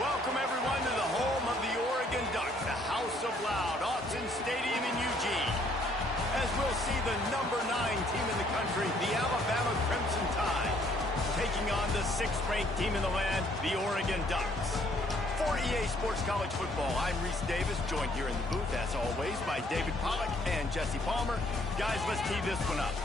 Welcome, everyone, to the home of the Oregon Ducks, the House of Loud, Autzen Stadium in Eugene. As we'll see the number 9 team in the country, the Alabama Crimson Tide, taking on the 6th-ranked team in the land, the Oregon Ducks. For EA Sports College Football, I'm Reese Davis, joined here in the booth, as always, by David Pollack and Jesse Palmer. Guys, let's tee this one up.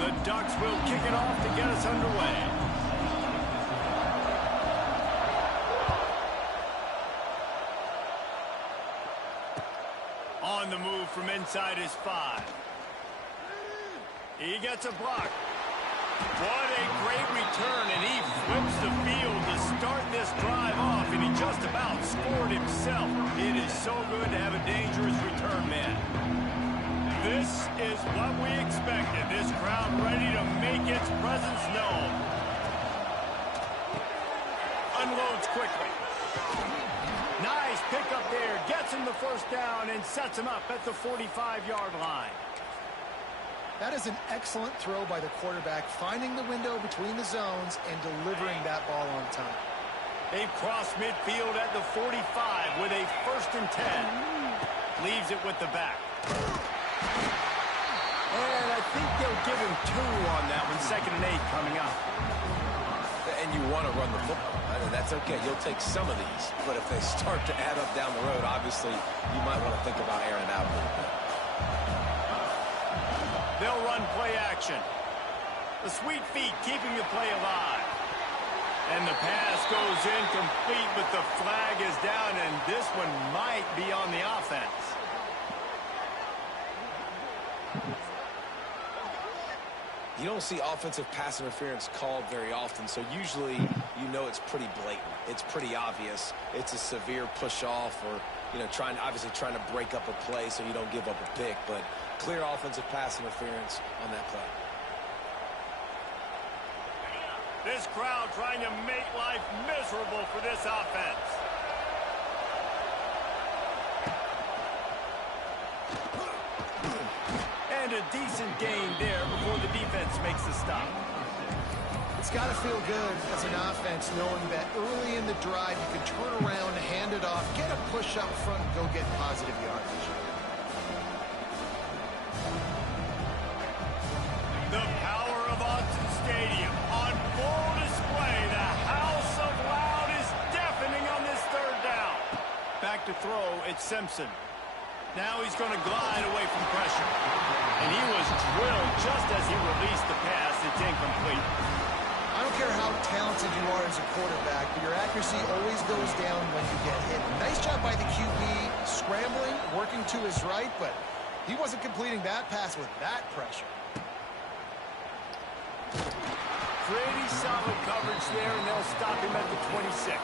The Ducks will kick it off to get us underway. On the move from inside his 5. He gets a block. What a great return, and he flips the field to start this drive off, and he just about scored himself. It is so good to have a dangerous return man. This is what we expected. This crowd ready to make its presence known. Unloads quickly. Nice pickup there. Gets him the first down and sets him up at the 45-yard line. That is an excellent throw by the quarterback, finding the window between the zones and delivering that ball on time. They've crossed midfield at the 45 with a 1st and 10. Leaves it with the back. And I think they'll give him 2 on that one. 2nd and 8 coming up. And you want to run the football. That's okay. You'll take some of these. But if they start to add up down the road, obviously, you might want to think about airing it out a little bit. They'll run play action. The sweet feet keeping the play alive. And the pass goes incomplete, but the flag is down, and this one might be on the offense. You don't see offensive pass interference called very often, so usually you know it's pretty blatant. It's pretty obvious. It's a severe push-off or, obviously trying to break up a play so you don't give up a pick, but clear offensive pass interference on that play. This crowd trying to make life miserable for this offense. And a decent gain there before the defense makes the stop. It's got to feel good as an offense knowing that early in the drive you can turn around, hand it off, get a push up front, and go get positive yardage. The power of Autzen Stadium on full display. The House of Loud is deafening on this 3rd down. Back to throw, it's Simpson. Now he's going to glide away from pressure. And he was drilled just as he released the pass. It's incomplete. I don't care how talented you are as a quarterback, but your accuracy always goes down when you get hit. Nice job by the QB, scrambling, working to his right, but he wasn't completing that pass with that pressure. Pretty solid coverage there, and they'll stop him at the 26.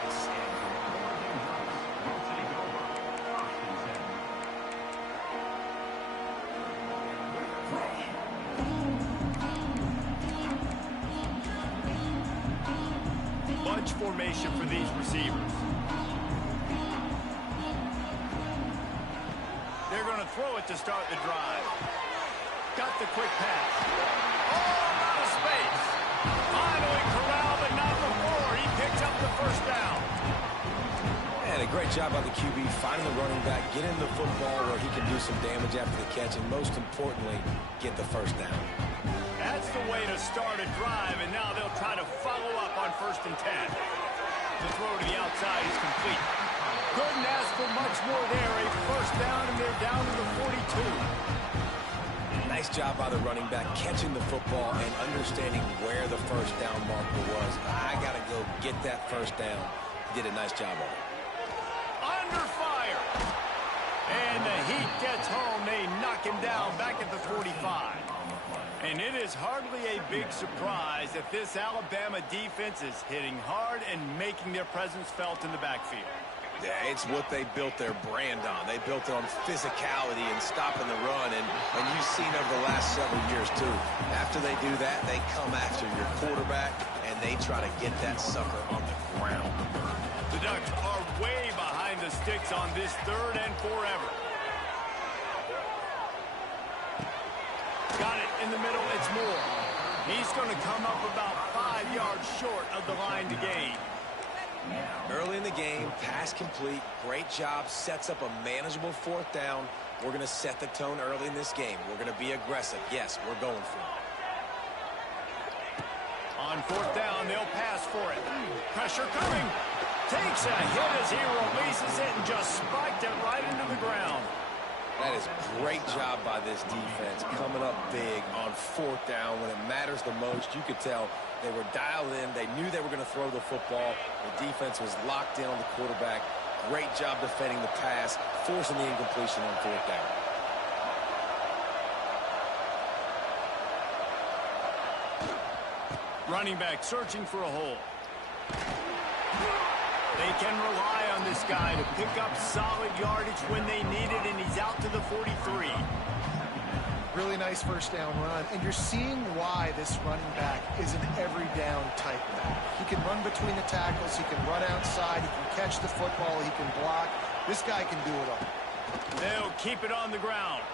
Bunch formation for these receivers. They're going to throw it to start the drive. Got the quick pass. Oh, out of space. Finally corralled, but not before. He picks up the 1st down. And a great job by the QB, finding the running back, getting the football where he can do some damage after the catch, and most importantly, get the 1st down. That's the way to start a drive, and now they'll try to follow up on 1st and 10. The throw to the outside is complete. Couldn't ask for much more there. A 1st down, and they're down to the 42. Nice job by the running back, catching the football and understanding where the 1st down marker was. I got to go get that 1st down. He did a nice job of it. Under fire. And the heat gets home. They knock him down back at the 45. And it is hardly a big surprise that this Alabama defense is hitting hard and making their presence felt in the backfield. Yeah, it's what they built their brand on. They built it on physicality and stopping the run, and you've seen over the last several years, too. After they do that, they come after your quarterback, and they try to get that sucker on the ground. The Ducks are way behind the the sticks on this 3rd and forever. Got it in the middle. It's Moore. He's going to come up about 5 yards short of the line to gain. Early in the game, pass complete. Great job. Sets up a manageable 4th down. We're going to set the tone early in this game. We're going to be aggressive. Yes, we're going for it. On 4th down, they'll pass for it. Pressure coming. Takes a hit as he releases it and just spiked it right into the ground. That is great job by this defense, coming up big on 4th down when it matters the most. You could tell they were dialed in. They knew they were going to throw the football. The defense was locked in on the quarterback. Great job defending the pass, forcing the incompletion on 4th down. Running back searching for a hole. They can rely on this guy to pick up solid yardage when they need it, and he's out to the 43. Really nice 1st down run, and you're seeing why this running back is an every down type back. He can run between the tackles, he can run outside, he can catch the football, he can block. This guy can do it all. They'll keep it on the ground.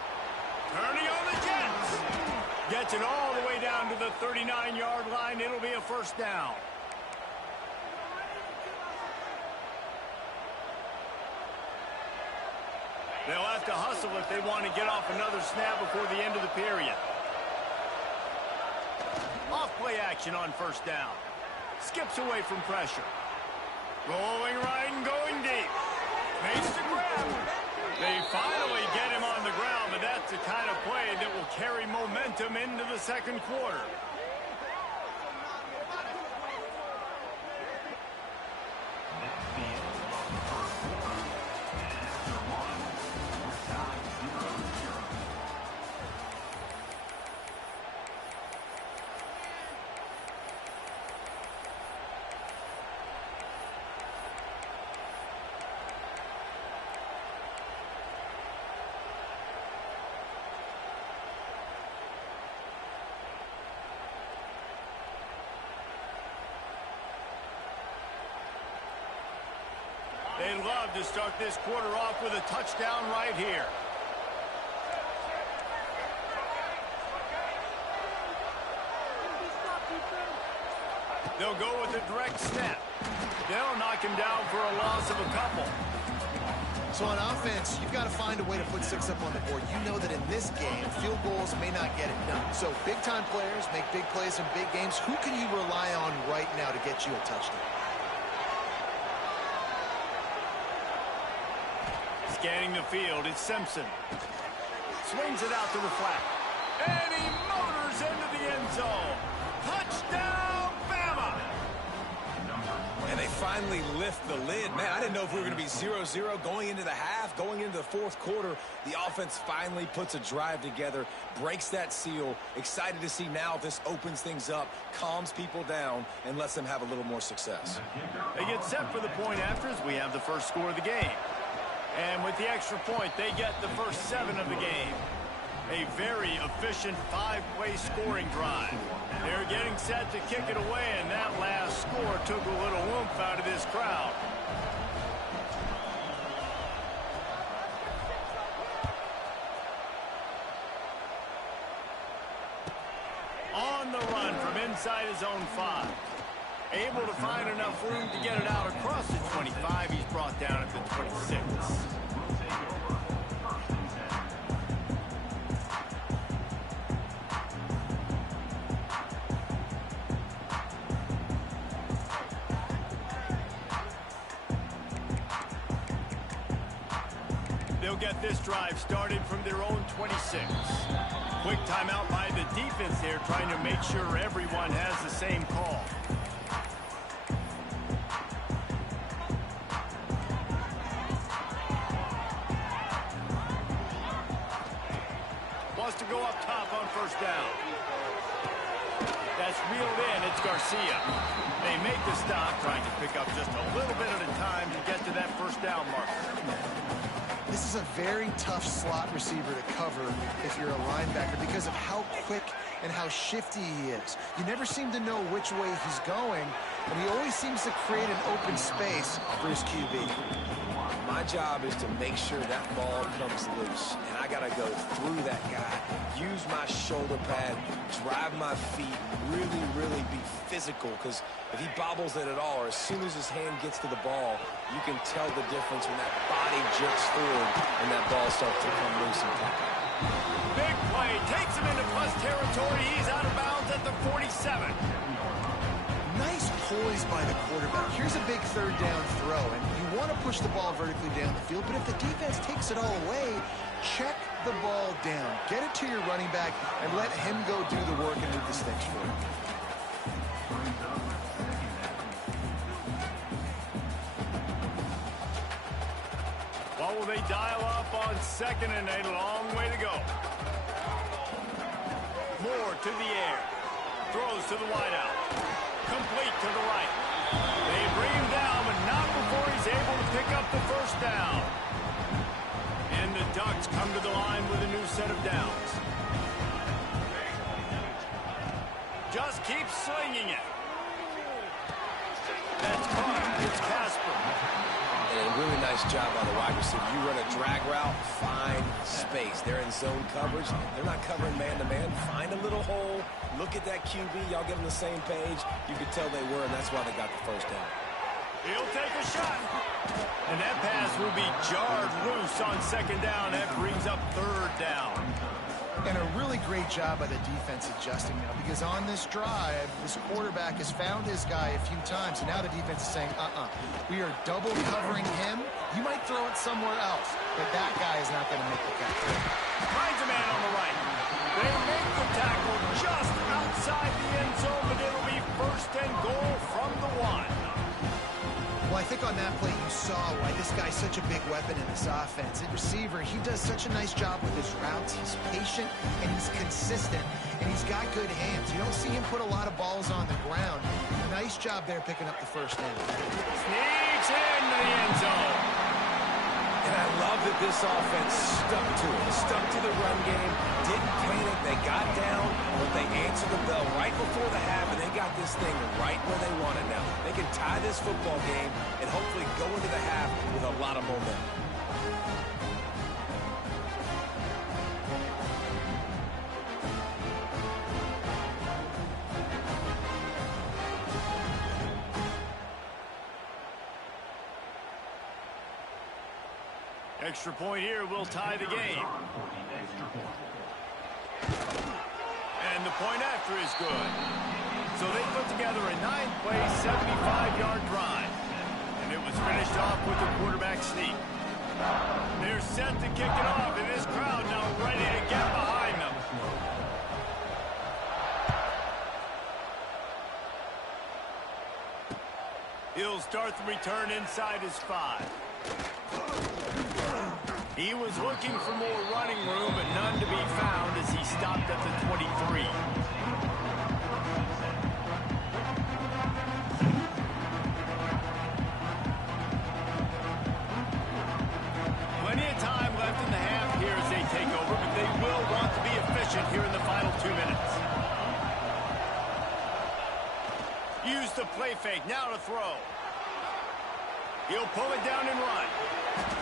Turning on the Jets. Gets it all the way down to the 39-yard line. It'll be a 1st down. They'll have to hustle if they want to get off another snap before the end of the period. Off play action on 1st down. Skips away from pressure. Rolling right and going deep. Makes the grab. They finally get him on the ground, but that's the kind of play that will carry momentum into the 2nd quarter. They love to start this quarter off with a touchdown right here. They'll go with a direct snap. They'll knock him down for a loss of a couple. So on offense, you've got to find a way to put 6 up on the board. You know that in this game, field goals may not get it done. So big-time players make big plays in big games. Who can you rely on right now to get you a touchdown? Scanning the field, it's Simpson. Swings it out to the flat. And he motors into the end zone. Touchdown, Bama! And they finally lift the lid. Man, I didn't know if we were going to be 0-0 going into the half, going into the 4th quarter. The offense finally puts a drive together, breaks that seal. Excited to see now if this opens things up, calms people down, and lets them have a little more success. They get set for the point after as we have the first score of the game. And with the extra point, they get the first 7 of the game. A very efficient 5-play scoring drive. They're getting set to kick it away, and that last score took a little oomph out of this crowd. On the run from inside his own 5. Able to find enough room to get it out across the 25. He's brought down at the 26. They'll get this drive started from their own 26. Quick timeout by the defense there, trying to make sure everyone has the same call. Wants to go up top on 1st down. That's reeled in. It's Garcia. They make the stop, trying to pick up just a little bit at a time to get to that 1st down marker. This is a very tough slot receiver to cover if you're a linebacker because of how quick and how shifty he is. You never seem to know which way he's going, and he always seems to create an open space for his QB. My My job is to make sure that ball comes loose, and I got to go through that guy, use my shoulder pad, drive my feet, really, really be physical, because if he bobbles it at all, or as soon as his hand gets to the ball, you can tell the difference when that body jerks forward and that ball starts to come loose and tackle. Big play, takes him into plus territory. He's out of bounds at the 47. Nice poise by the quarterback. Here's a big third down throw, and you want to push the ball vertically down the field, but if the defense takes it all away, check the ball down. Get it to your running back and let him go do the work and move the sticks for you. What will they dial up on 2nd and a long way to go? Moore to the air. Throws to the wideout. Complete to the right. They bring him down, but not before he's able to pick up the first down. And the Ducks come to the line with a new set of downs. Just keep slinging it. That's caught. It's Casper. And a really nice job by the wide receiver. You run a drag route, find space. They're in zone coverage. They're not covering man-to-man. Find a little hole. Look at that QB. Y'all get on the same page. You could tell they were, and that's why they got the first down. He'll take a shot. And that pass will be jarred loose on 2nd down. That brings up 3rd down. And a really great job by the defense adjusting now, because on this drive, this quarterback has found his guy a few times, and now the defense is saying, we are double covering him. You might throw it somewhere else, but that guy is not going to make the catch. Finds a man on the right. They make the tackle just outside the end zone, but it'll be 1st and goal from the 1. Well, I think on that play you saw why this guy's such a big weapon in this offense. At receiver, he does such a nice job with his routes. He's patient, and he's consistent, and he's got good hands. You don't see him put a lot of balls on the ground. Nice job there picking up the first down. Sneaks into the end zone. And I love that this offense stuck to it, stuck to the run game, didn't panic. They got down, but they answered the bell right before the half, and they got this thing right where they want it now. They can tie this football game and hopefully go into the half with a lot of momentum. Extra point here will tie the game. And the point after is good. So they put together a 9-play, 75-yard drive. And it was finished off with the quarterback sneak. They're set to kick it off, and this crowd now ready to get behind them. He'll start the return inside his 5. He was looking for more running room, but none to be found as he stopped at the 23. Plenty of time left in the half here as they take over, but they will want to be efficient here in the final 2 minutes. Use the play fake, now to throw. He'll pull it down and run.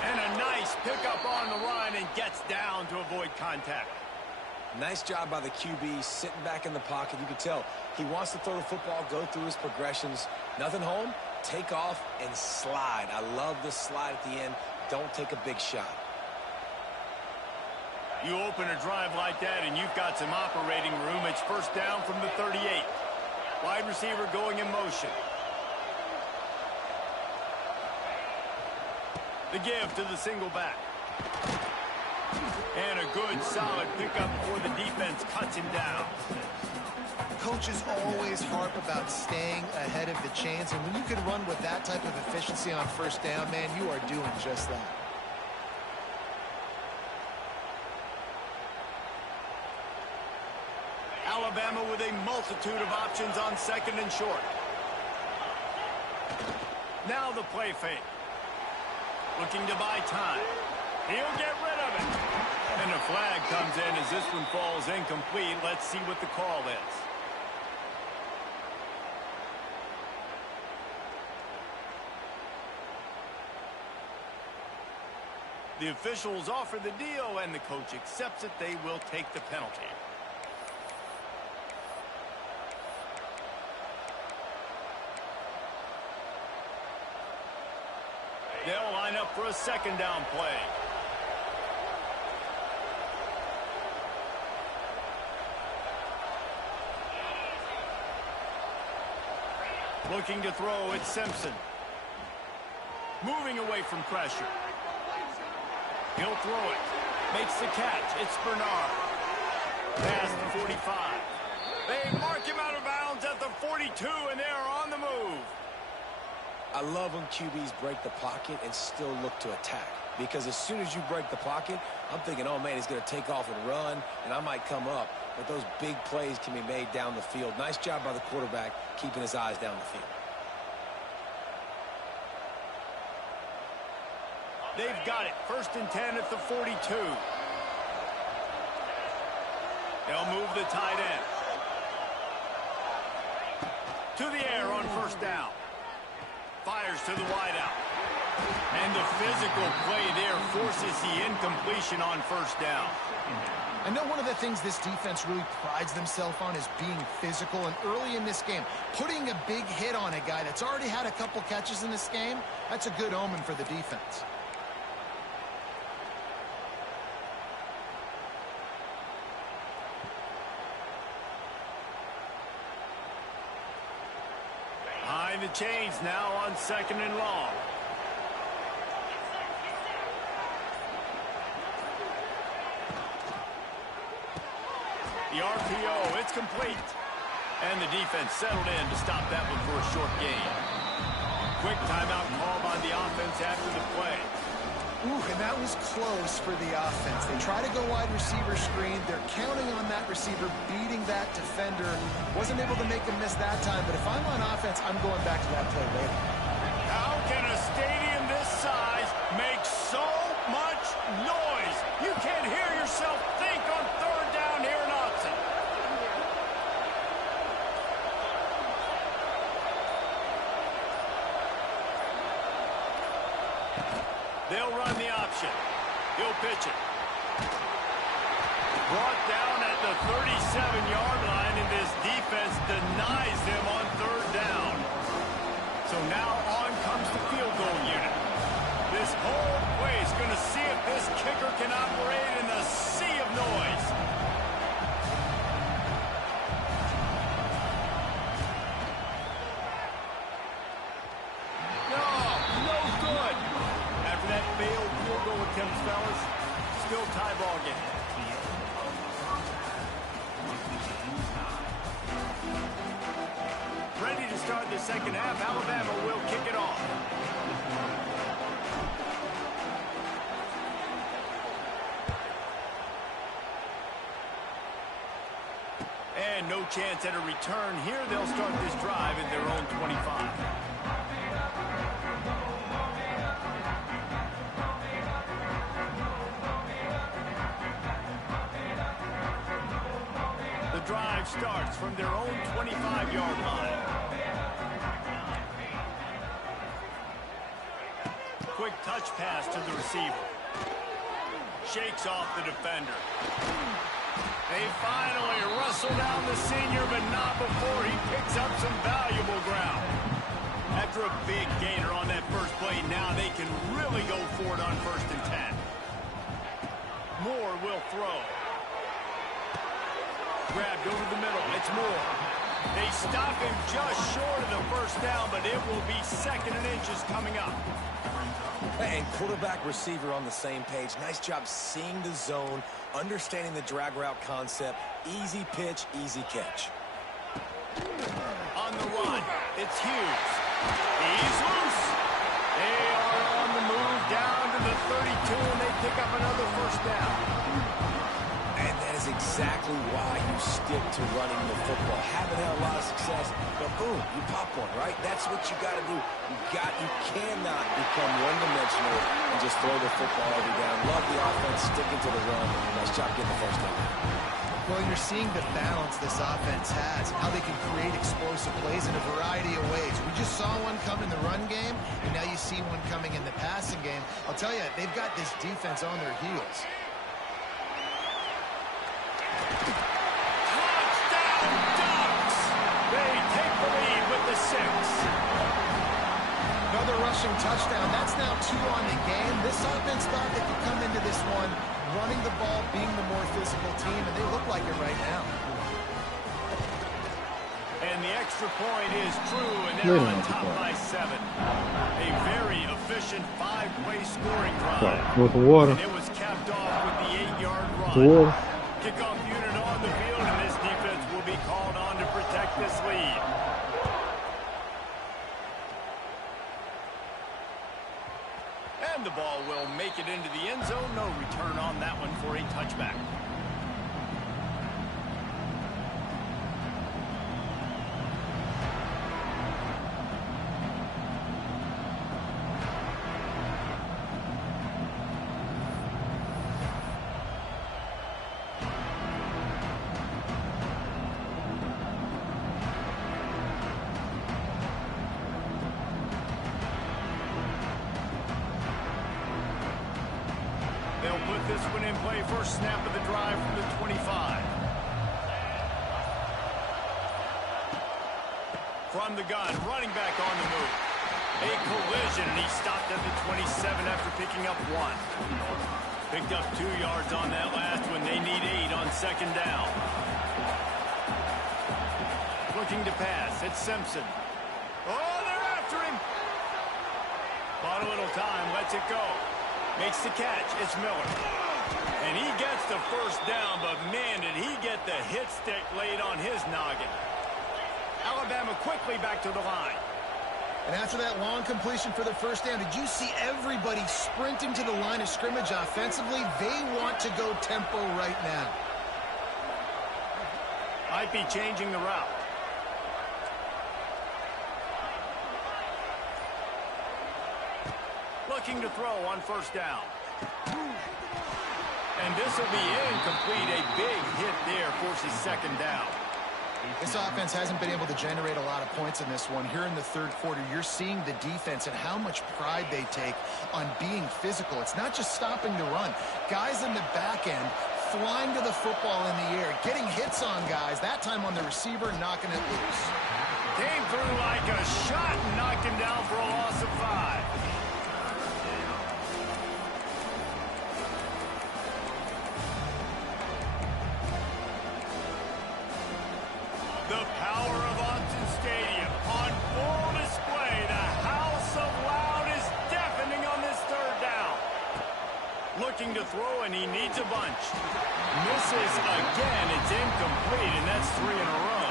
And a nice pickup on the run, and gets down to avoid contact. Nice job by the QB, sitting back in the pocket. You can tell he wants to throw the football, go through his progressions. Nothing home, take off and slide. I love the slide at the end. Don't take a big shot. You open a drive like that, and you've got some operating room. It's 1st down from the 38. Wide receiver going in motion. The give to the single back. And a good, solid pickup before the defense cuts him down. Coaches always harp about staying ahead of the chains, and when you can run with that type of efficiency on 1st down, man, you are doing just that. Alabama with a multitude of options on 2nd and short. Now the play fake. Looking to buy time. He'll get rid of it. And a flag comes in as this one falls incomplete. Let's see what the call is. The officials offer the deal, and the coach accepts it. They will take the penalty. They'll line up for a second down play. Looking to throw, it's Simpson. Moving away from pressure. He'll throw it. Makes the catch. It's Bernard. Past the 45. They mark him out of bounds at the 42, and they are on the move. I love when QBs break the pocket and still look to attack. Because as soon as you break the pocket, I'm thinking, oh, man, he's going to take off and run, and I might come up. But those big plays can be made down the field. Nice job by the quarterback keeping his eyes down the field. They've got it. 1st and 10 at the 42. They'll move the tight end. To the air on 1st down. Fires to the wideout. And the physical play there forces the incompletion on 1st down. I know one of the things this defense really prides themselves on is being physical, and early in this game, putting a big hit on a guy that's already had a couple catches in this game, that's a good omen for the defense. Behind the chains now on 2nd and long. The RPO, it's complete. And the defense settled in to stop that one for a short gain. Quick timeout called on the offense after the play. Ooh, and that was close for the offense. They try to go wide receiver screen. They're counting on that receiver beating that defender. Wasn't able to make him miss that time, but if I'm on offense, I'm going back to that play later. How can a stadium this size make so much noise? You can't hear yourself think on 3rd down here in Austin. They'll run the option. He'll pitch it. Brought down at the 37-yard line, and this defense denies them on 3rd down. So now on comes the field goal unit. This whole play is going to see if this kicker can operate in the sea of noise. No good. After that failed field goal attempt, fellas, still tie ball game. Ready to start the 2nd half. Alabama will kick it off. And no chance at a return here. They'll start this drive at their own 25. The drive starts from their own 25-yard line. Quick touch pass to the receiver. Shakes off the defender. They finally wrestle down the senior, but not before he picks up some valuable ground. After a big gainer on that first play, now they can really go for it on 1st and 10. Moore will throw. Grabbed over the middle. It's Moore. They stop him just short of the 1st down, but it will be 2nd and inches coming up. And quarterback receiver on the same page. Nice job seeing the zone, understanding the drag route concept. Easy pitch, easy catch. On the run, it's Hughes. He's loose. They are on the move down to the 32, and they pick up another 1st down. And that is exactly why you stick to running the football. Haven't had a lot of success, but boom, you pop one, right? That's what you got to do. You cannot become one-dimensional and just throw the football every down. Love the offense, sticking to the run. Nice job getting the 1st down. Well, you're seeing the balance this offense has, how they can create explosive plays in a variety of ways. We just saw one come in the run game, and now you see one coming in the passing game. I'll tell you, they've got this defense on their heels. Touchdown Ducks! They take the lead with the 6. Another rushing touchdown. That's now 2 on the game. This offense thought they could come into this one running the ball, being the more physical team, and they look like it right now. And the extra point is true, and they're on top by 7. A very efficient 5-play scoring drive. With the water. And it was capped off with the 8-yard run. The water. Kickoff unit on the field, and this defense will be called on to protect this lead. And the ball will make it into the end zone. No return on that one for a touchback. They'll put this one in play. First snap of the drive from the 25. From the gun, running back on the move. A collision, and he stopped at the 27 after picking up 1. Picked up 2 yards on that last one. They need 8 on second down. Looking to pass. It's Simpson. Oh, they're after him. Bought a little time. Lets it go. Makes the catch. It's Miller. And he gets the first down, but man, did he get the hit stick laid on his noggin. Alabama quickly back to the line. And after that long completion for the first down, did you see everybody sprinting to the line of scrimmage offensively? They want to go tempo right now. Might be changing the route. Looking to throw on first down. And this will be incomplete. A big hit there forces second down. This offense hasn't been able to generate a lot of points in this one. Here in the third quarter, you're seeing the defense and how much pride they take on being physical. It's not just stopping the run. Guys in the back end flying to the football in the air, getting hits on guys, that time on the receiver, knocking it loose. Came through like a shot and knocked him down for a loss of 5. The power of Autzen Stadium on full display. The house of loud is deafening on this third down. Looking to throw, and he needs a bunch. Misses again. It's incomplete, and that's 3 in a row.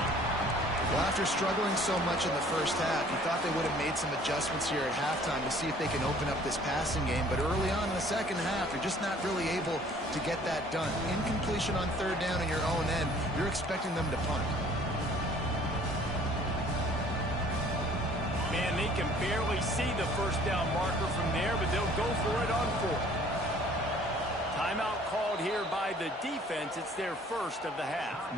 Well, after struggling so much in the first half, you thought they would have made some adjustments here at halftime to see if they can open up this passing game. But early on in the second half, you're just not really able to get that done. Incompletion on third down in your own end, you're expecting them to punt. Man, they can barely see the first down marker from there, but they'll go for it on 4th. Timeout called here by the defense. It's their first of the half.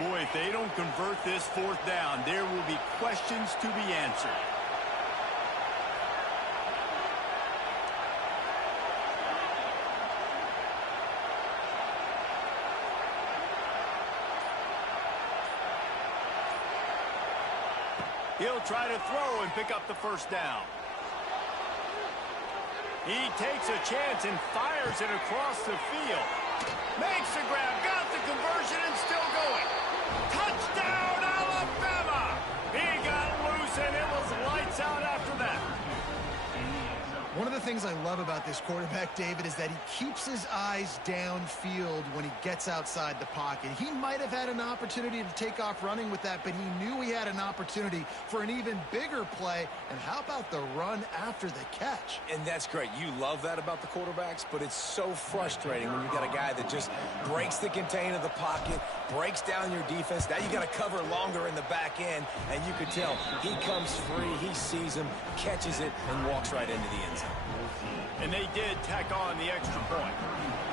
Boy, if they don't convert this 4th down, there will be questions to be answered. He'll try to throw and pick up the first down. He takes a chance and fires it across the field. Makes the grab, got the conversion, and still going. Touchdown, Alabama! He got loose, and it was lights out after that. One of the things I love love about this quarterback, David, is that he keeps his eyes downfield when he gets outside the pocket. He might have had an opportunity to take off running with that, but he knew he had an opportunity for an even bigger play. And how about the run after the catch? And that's great. You love that about the quarterbacks, but it's so frustrating when you got a guy that just breaks the contain of the pocket, breaks down your defense. Now you got to cover longer in the back end, and you could tell he comes free, he sees him, catches it, and walks right into the end zone. And they did tack on the extra point.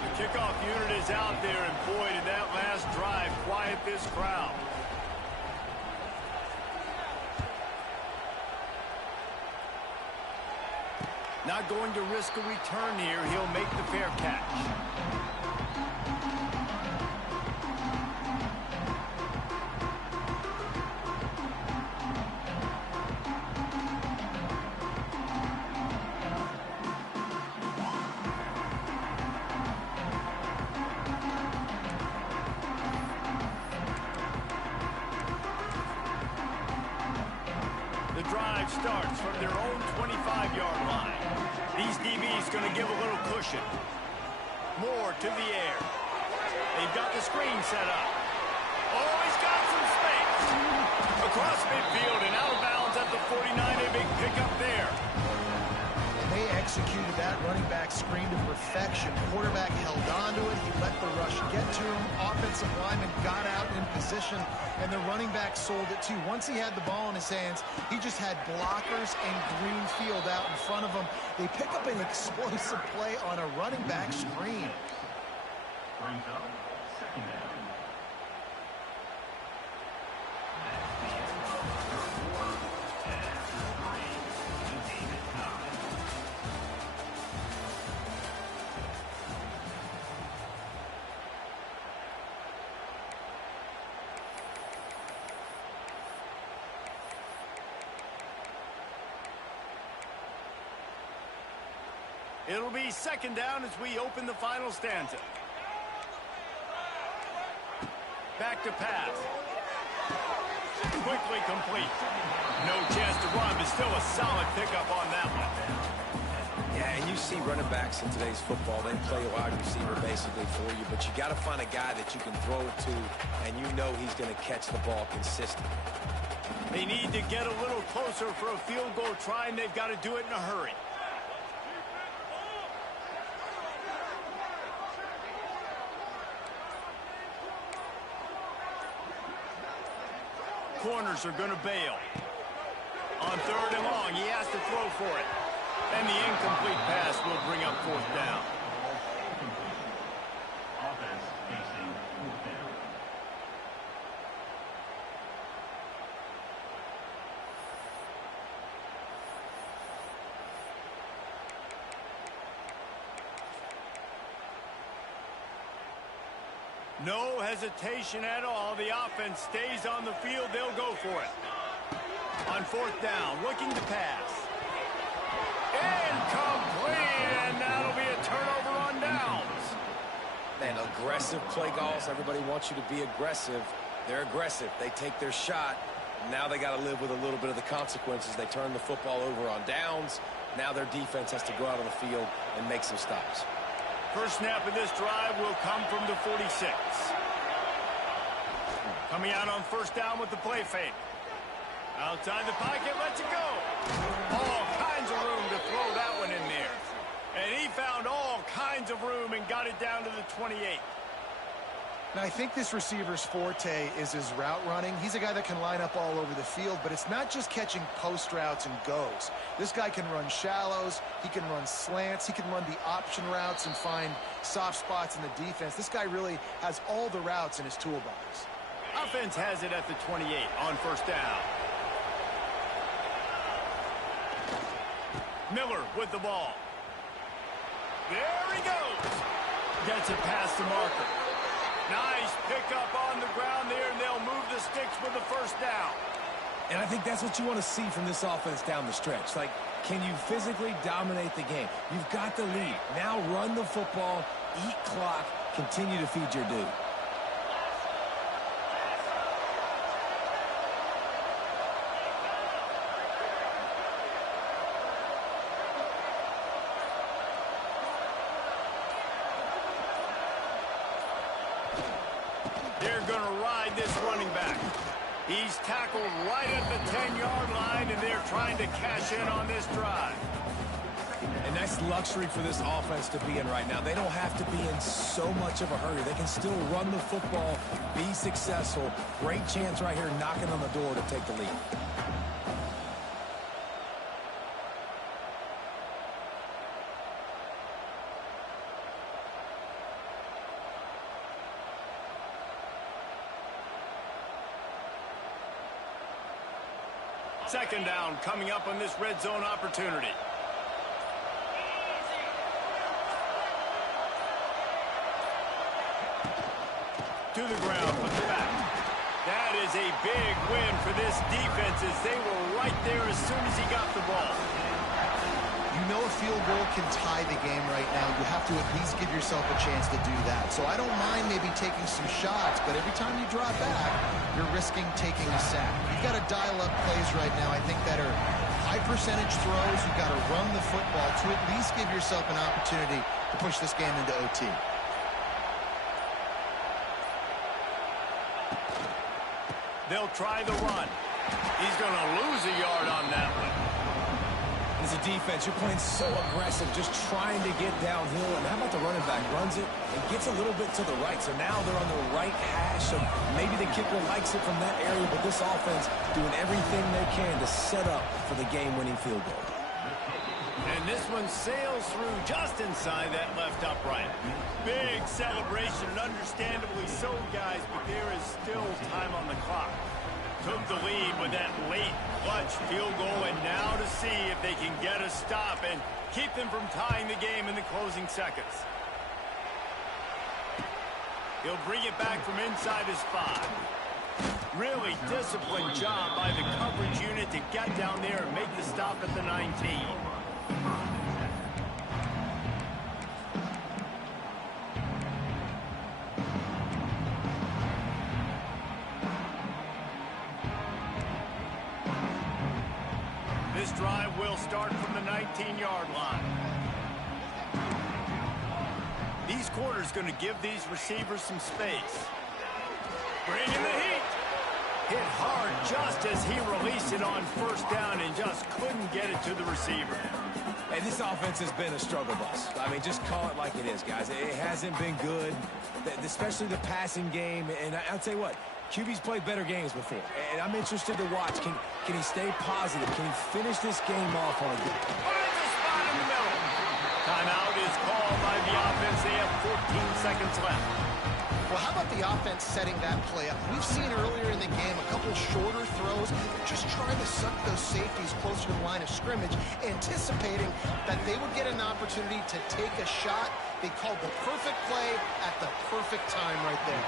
The kickoff unit is out there, and boy, did that last drive quiet this crowd. Not going to risk a return here. He'll make the fair catch. The drive starts from their own 25-yard line. These DBs going to give a little cushion. More to the air. They've got the screen set up. Oh, he's got some space. Across midfield and out of bounds at the 49. A big pickup there. They executed that running back screen to perfection. Quarterback held on to it. He let the rush get to him. Offensive lineman got out in position, and the running back sold it too. Once he had the ball in his hands, he just had blockers and green field out in front of him. They pick up an explosive play on a running back screen. Brings up second down. It'll be second down as we open the final stanza. Back to pass. Quickly complete. No chance to run, but still a solid pickup on that one. Yeah, and you see running backs in today's football, they play a wide receiver basically for you, but you got to find a guy that you can throw it to, and you know he's going to catch the ball consistently. They need to get a little closer for a field goal try, and they've got to do it in a hurry. Corners are going to bail. On third and long, he has to throw for it. And the incomplete pass will bring up fourth down. Offense facing fourth down. No hesitation at all. The offense stays on the field. They'll go for it. On fourth down, looking to pass. Incomplete, and that'll be a turnover on downs. And aggressive play calls. Everybody wants you to be aggressive. They're aggressive. They take their shot. Now they got to live with a little bit of the consequences. They turn the football over on downs. Now their defense has to go out on the field and make some stops. First snap of this drive will come from the 46. Coming out on first down with the play fake. Outside the pocket, lets it go. All kinds of room to throw that one in there. And he found all kinds of room and got it down to the 28. Now, I think this receiver's forte is his route running. He's a guy that can line up all over the field, but it's not just catching post routes and goes. This guy can run shallows, he can run slants, he can run the option routes and find soft spots in the defense. This guy really has all the routes in his toolbox. Offense has it at the 28 on first down. Miller with the ball. There he goes. Gets it past the marker. Nice pickup on the ground there, and they'll move the sticks with the first down. And I think that's what you want to see from this offense down the stretch. Like, can you physically dominate the game? You've got the lead. Now run the football, eat clock, continue to feed your dude. They're going to ride this running back. He's tackled right at the 10-yard line, and they're trying to cash in on this drive. And that's luxury for this offense to be in right now. They don't have to be in so much of a hurry. They can still run the football, be successful. Great chance right here knocking on the door to take the lead. Second down coming up on this red zone opportunity. To the ground with the back. That is a big win for this defense as they were right there as soon as he got the ball. You know a field goal can tie the game right now. You have to at least give yourself a chance to do that. So I don't mind maybe taking some shots, but every time you drop back, you're risking taking a sack. You've got to dial up plays right now, I think, that are high percentage throws. You've got to run the football to at least give yourself an opportunity to push this game into OT. They'll try the run. He's going to lose a yard on that one. As a defense, you're playing so aggressive, just trying to get downhill. And how about the running back runs it and gets a little bit to the right. So now they're on the right hash. So maybe the kicker likes it from that area, but this offense doing everything they can to set up for the game-winning field goal. And this one sails through just inside that left upright. Big celebration, and understandably so, guys, but there is still time on the clock. Took the lead with that late clutch field goal, and now to see if they can get a stop and keep them from tying the game in the closing seconds. He'll bring it back from inside his 5. Really disciplined job by the coverage unit to get down there and make the stop at the 19. This drive will start from the 19-yard line. These corners going to give these receivers some space. Bringing the heat. Hit hard just as he released it on first down and just couldn't get it to the receiver. Hey, this offense has been a struggle bus. I mean, just call it like it is, guys. It hasn't been good, especially the passing game. And I'll tell you what, QB's played better games before. And I'm interested to watch. Can he stay positive? Can he finish this game off on a good... Finds a spot in the middle. Timeout is called by the offense. They have 14 seconds left. Well, how about the offense setting that play up? We've seen earlier in the game a couple shorter throws. They're just trying to suck those safeties closer to the line of scrimmage, anticipating that they would get an opportunity to take a shot. They called the perfect play at the perfect time right there.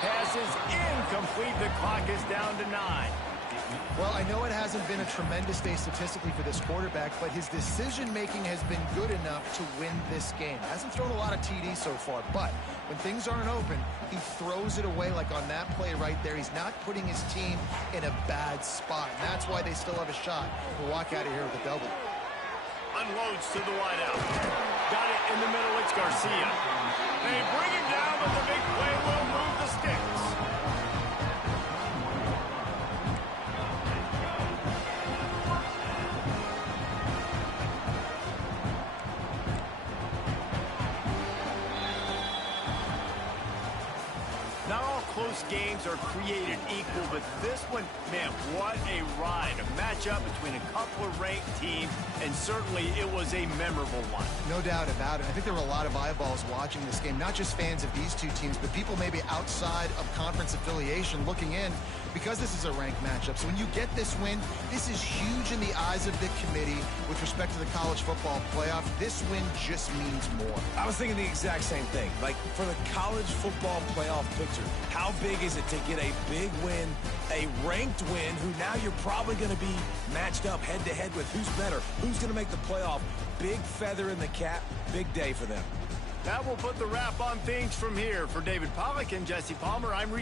Pass is incomplete. The clock is down to 9. Well, I know it hasn't been a tremendous day statistically for this quarterback, but his decision-making has been good enough to win this game. Hasn't thrown a lot of TDs so far, but when things aren't open, he throws it away like on that play right there. He's not putting his team in a bad spot, and that's why they still have a shot to walk out of here with a double. Unloads to the wideout. Got it in the middle. It's Garcia. They bring him down, but the big play will move the sticks. Not all close games are created equal, but this one, man, what a ride. A matchup between a couple of ranked teams, and certainly it was a memorable one. No doubt about it. I think there were a lot of eyeballs watching this game, not just fans of these two teams, but people maybe outside of conference affiliation looking in because this is a ranked matchup. So when you get this win, this is huge in the eyes of the committee with respect to the college football playoff. This win just means more. I was thinking the exact same thing. Like, for the college football playoff picture, how big is it to get a big win, a ranked win, who now you're probably going to be matched up head-to-head with who's better, who's going to make the playoff. Big feather in the cap, big day for them. That will put the wrap on things from here. For David Pollack and Jesse Palmer, I'm